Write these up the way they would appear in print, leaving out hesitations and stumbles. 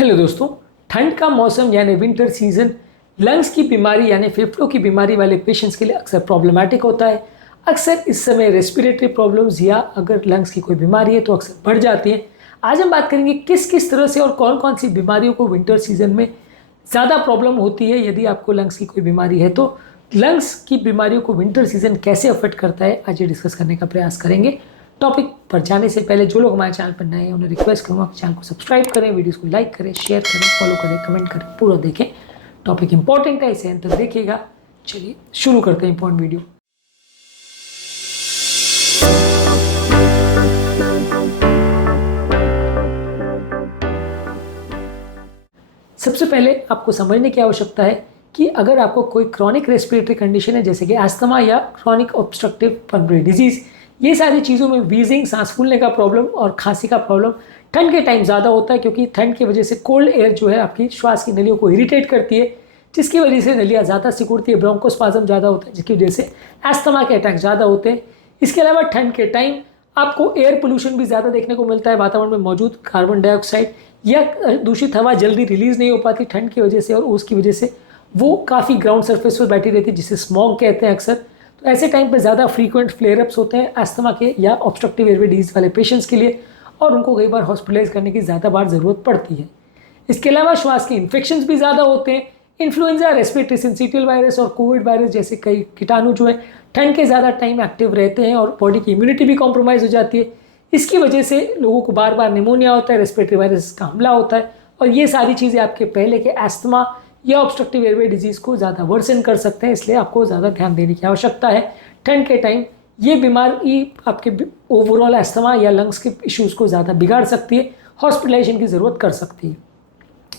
Hello दोस्तों, ठंड का मौसम यानी विंटर सीजन लंग्स की बीमारी यानी फेफड़ों की बीमारी वाले पेशेंट्स के लिए अक्सर प्रॉब्लमैटिक होता है। अक्सर इस समय रेस्पिरेटरी प्रॉब्लम्स या अगर लंग्स की कोई बीमारी है तो अक्सर बढ़ जाती है। आज हम बात करेंगे किस किस तरह से और कौन कौन सी बीमारियों को विंटर सीजन में ज़्यादा प्रॉब्लम होती है। यदि आपको लंग्स की कोई बीमारी है तो लंग्स की बीमारियों को विंटर सीजन कैसे अफेक्ट करता है, आज ये डिस्कस करने का प्रयास करेंगे। टॉपिक पर जाने से पहले जो लोग हमारे चैनल पर नए हैं उन्हें रिक्वेस्ट करूँगा कि चैनल को सब्सक्राइब करें, वीडियोस को लाइक करें, शेयर करें, फॉलो करें, कमेंट करें, पूरा देखें। टॉपिक इंपॉर्टेंट है, इसे अंत तक देखिएगा। चलिए शुरू करते हैं इंपॉर्टेंट वीडियो। सबसे पहले आपको समझने की आवश्यकता है कि अगर आपको कोई क्रॉनिक रेस्पिरेटरी कंडीशन है जैसे कि अस्थमा या क्रॉनिक ऑब्स्ट्रक्टिव पल्मोनरी डिजीज, ये सारी चीज़ों में वीजिंग, सांस फूलने का प्रॉब्लम और खांसी का प्रॉब्लम ठंड के टाइम ज़्यादा होता है, क्योंकि ठंड की वजह से कोल्ड एयर जो है आपकी श्वास की नलियों को इरिटेट करती है, जिसकी वजह से नलियाँ ज़्यादा सिकुड़ती है, ब्रोंकोस्पाज्म ज़्यादा होता है, जिसकी वजह से अस्थमा के अटैक ज़्यादा होते हैं। इसके अलावा ठंड के टाइम आपको एयर पोल्यूशन भी ज़्यादा देखने को मिलता है। वातावरण में मौजूद कार्बन डाइऑक्साइड या दूषित हवा जल्दी रिलीज़ नहीं हो पाती ठंड की वजह से, और उसकी वजह से वो काफ़ी ग्राउंड सरफेस पर बैठी रहती है, जिसे स्मॉग कहते हैं अक्सर। तो ऐसे टाइम पे ज़्यादा फ्रीक्वेंट फ्लेयरअप्स होते हैं अस्थमा के या ऑब्स्ट्रक्टिव एयरवे डिजीज वाले पेशेंट्स के लिए, और उनको कई बार हॉस्पिटलाइज करने की ज़्यादा बार ज़रूरत पड़ती है। इसके अलावा श्वास के इन्फेक्शंस भी ज़्यादा होते हैं। इन्फ्लुएंजा, रेस्पिरेटरी सिंसिटियल वायरस और कोविड वायरस जैसे कई कीटाणु जो है ठंड के ज़्यादा टाइम एक्टिव रहते हैं और बॉडी की इम्यूनिटी भी कॉम्प्रोमाइज़ हो जाती है। इसकी वजह से लोगों को बार बार निमोनिया होता है, रेस्पिरेटरी वायरस का हमला होता है, और ये सारी चीज़ें आपके पहले के अस्थमा या ऑब्स्ट्रक्टिव एयरवे डिजीज़ को ज़्यादा वर्सन कर सकते हैं। इसलिए आपको ज़्यादा ध्यान देने की आवश्यकता है। ठंड के टाइम ये बीमारी आपके ओवरऑल अस्थमा या लंग्स के इश्यूज़ को ज़्यादा बिगाड़ सकती है, हॉस्पिटलाइजेशन की ज़रूरत कर सकती है।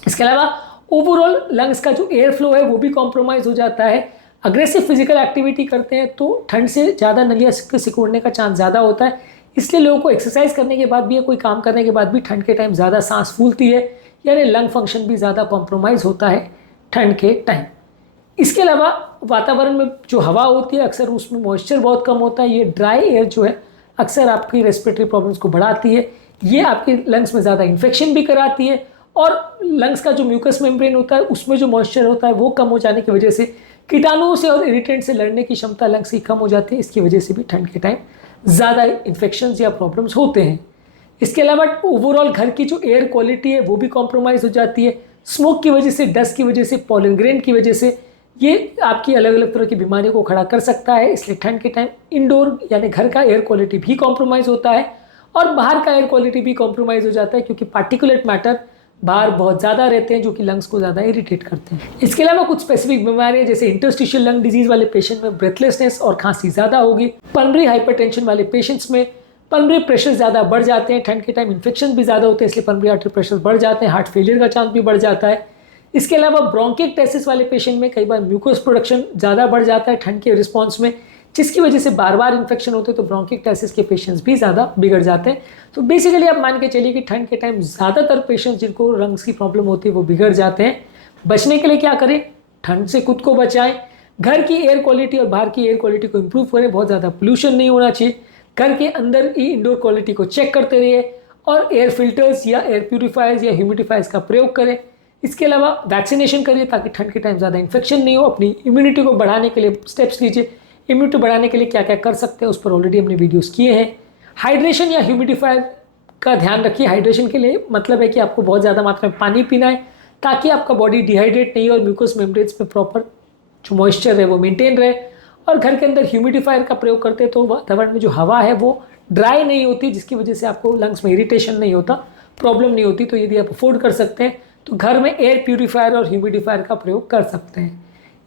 इसके अलावा ओवरऑल लंग्स का जो एयर फ्लो है वो भी कॉम्प्रोमाइज़ हो जाता है। अग्रेसिव फिजिकल एक्टिविटी करते हैं तो ठंड से ज़्यादा नलियाँ सिकुड़ने का चांस ज़्यादा होता है। इसलिए लोगों को एक्सरसाइज करने के बाद भी या कोई काम करने के बाद भी ठंड के टाइम ज़्यादा सांस फूलती है, यानी लंग फंक्शन भी ज़्यादा कॉम्प्रोमाइज़ होता है ठंड के टाइम। इसके अलावा वातावरण में जो हवा होती है अक्सर उसमें मॉइस्चर बहुत कम होता है। ये ड्राई एयर जो है अक्सर आपकी रेस्पिरेटरी प्रॉब्लम्स को बढ़ाती है। ये आपके लंग्स में ज़्यादा इन्फेक्शन भी कराती है, और लंग्स का जो म्यूकस मेम्ब्रेन होता है उसमें जो मॉइस्चर होता है वो कम हो जाने की वजह से कीटाणुओं से और इरिटेंट से लड़ने की क्षमता लंग्स की कम हो जाती है। इसकी वजह से भी ठंड के टाइम ज़्यादा इन्फेक्शंस या प्रॉब्लम्स होते हैं। इसके अलावा ओवरऑल घर की जो एयर क्वालिटी है वो भी कॉम्प्रोमाइज़ हो जाती है। स्मोक की वजह से, डस्ट की वजह से, पॉलन ग्रेन की वजह से ये आपकी अलग अलग तरह की बीमारियों को खड़ा कर सकता है। इसलिए ठंड के टाइम इंडोर यानी घर का एयर क्वालिटी भी कॉम्प्रोमाइज़ होता है, और बाहर का एयर क्वालिटी भी कॉम्प्रोमाइज़ हो जाता है, क्योंकि पार्टिकुलेट मैटर बाहर बहुत ज़्यादा रहते हैं जो कि लंग्स को ज़्यादा इरिटेट करते हैं। इसके अलावा कुछ स्पेसिफिक बीमारियां जैसे इंटरस्टिशियल लंग डिजीज वाले पेशेंट में ब्रेथलेसनेस और खांसी ज़्यादा होगी। पल्मोनरी हाइपरटेंशन वाले पेशेंट्स में पल्मोनरी प्रेशर ज़्यादा बढ़ जाते हैं। ठंड के टाइम इन्फेक्शन भी ज़्यादा होते हैं, इसलिए पल्मोनरी आर्टरी प्रेशर बढ़ जाते हैं, हार्ट फेलियर का चांस भी बढ़ जाता है। इसके अलावा ब्रोंकिक्टेसिस वाले पेशेंट में कई बार म्यूकोस प्रोडक्शन ज़्यादा बढ़ जाता है ठंड के रिस्पॉन्स में, जिसकी वजह से बार बार इन्फेक्शन होते हैं, तो ब्रोंकिक्टेसिस के पेशेंट्स भी ज़्यादा बिगड़ जाते हैं। तो बेसिकली आप मान के चलिए कि ठंड के टाइम ज़्यादातर पेशेंट्स जिनको लंग्स की प्रॉब्लम होती है वो बिगड़ जाते हैं। बचने के लिए क्या करें? ठंड से खुद को बचाएं, घर की एयर क्वालिटी और बाहर की एयर क्वालिटी को इम्प्रूव करें, बहुत ज़्यादा पोल्यूशन नहीं होना चाहिए, घर के अंदर ही इंडोर क्वालिटी को चेक करते रहिए, और एयर फिल्टर्स या एयर प्यूरीफायर्स या ह्यूमिडिफायर्स का प्रयोग करें। इसके अलावा वैक्सीनेशन करिए ताकि ठंड के टाइम ज़्यादा इन्फेक्शन नहीं हो। अपनी इम्यूनिटी को बढ़ाने के लिए स्टेप्स लीजिए। इम्यूनिटी बढ़ाने के लिए क्या क्या कर सकते हैं उस पर ऑलरेडी हमने वीडियोस किए हैं। हाइड्रेशन या ह्यूमिडिफायर का ध्यान रखिए। हाइड्रेशन के लिए मतलब है कि आपको बहुत ज़्यादा मात्रा में पानी पीना है, ताकि आपका बॉडी डिहाइड्रेट नहीं हो और म्यूकस मेम्ब्रेन्स में प्रॉपर जो मॉइस्चर है वो मेंटेन रहे। और घर के अंदर ह्यूमिडिफायर का प्रयोग करते हैं तो वातावरण में जो हवा है वो ड्राई नहीं होती, जिसकी वजह से आपको लंग्स में इरिटेशन नहीं होता, प्रॉब्लम नहीं होती। तो यदि आप अफोर्ड कर सकते हैं तो घर में एयर प्यूरीफायर और ह्यूमिडिफायर का प्रयोग कर सकते हैं।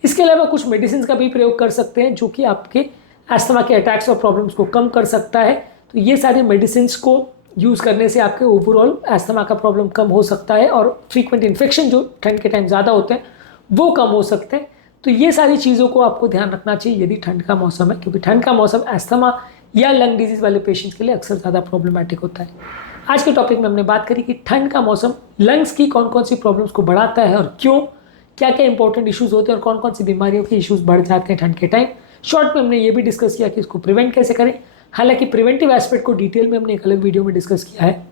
इसके अलावा कुछ मेडिसिन का भी प्रयोग कर सकते हैं जो कि आपके अस्थमा के अटैक्स और प्रॉब्लम्स को कम कर सकता है। तो ये सारे मेडिसिन को यूज़ करने से आपके ओवरऑल अस्थमा का प्रॉब्लम कम हो सकता है, और फ्रीक्वेंट इन्फेक्शन जो ठंड के टाइम ज़्यादा होते हैं वो कम हो सकते हैं। तो ये सारी चीज़ों को आपको ध्यान रखना चाहिए यदि ठंड का मौसम है, क्योंकि ठंड का मौसम अस्थमा या लंग डिजीज़ वाले पेशेंट्स के लिए अक्सर ज़्यादा प्रॉब्लमेटिक होता है। आज के टॉपिक में हमने बात करी कि ठंड का मौसम लंग्स की कौन कौन सी प्रॉब्लम्स को बढ़ाता है और क्यों, क्या क्या इंपॉर्टेंट इश्यूज़ होते हैं और कौन कौन सी बीमारियों के इश्यूज़ बढ़ जाते हैं ठंड के टाइम। शॉर्ट में हमने ये भी डिस्कस किया कि इसको प्रिवेंट कैसे करें। हालांकि प्रिवेंटिव एस्पेक्ट को डिटेल में हमने एक अलग वीडियो में डिस्कस किया है।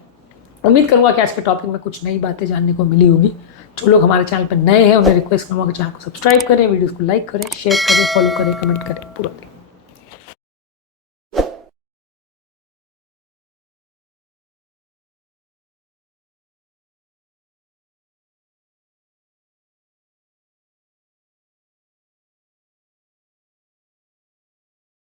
उम्मीद करूँगा कि आज के टॉपिक में कुछ नई बातें जानने को मिली होगी। जो लोग हमारे चैनल पर नए हैं उन्हें रिक्वेस्ट करूँगा कि चैनल को सब्सक्राइब करें, वीडियोज़ को लाइक करें, शेयर करें, फॉलो करें, कमेंट करें, पूरा दें।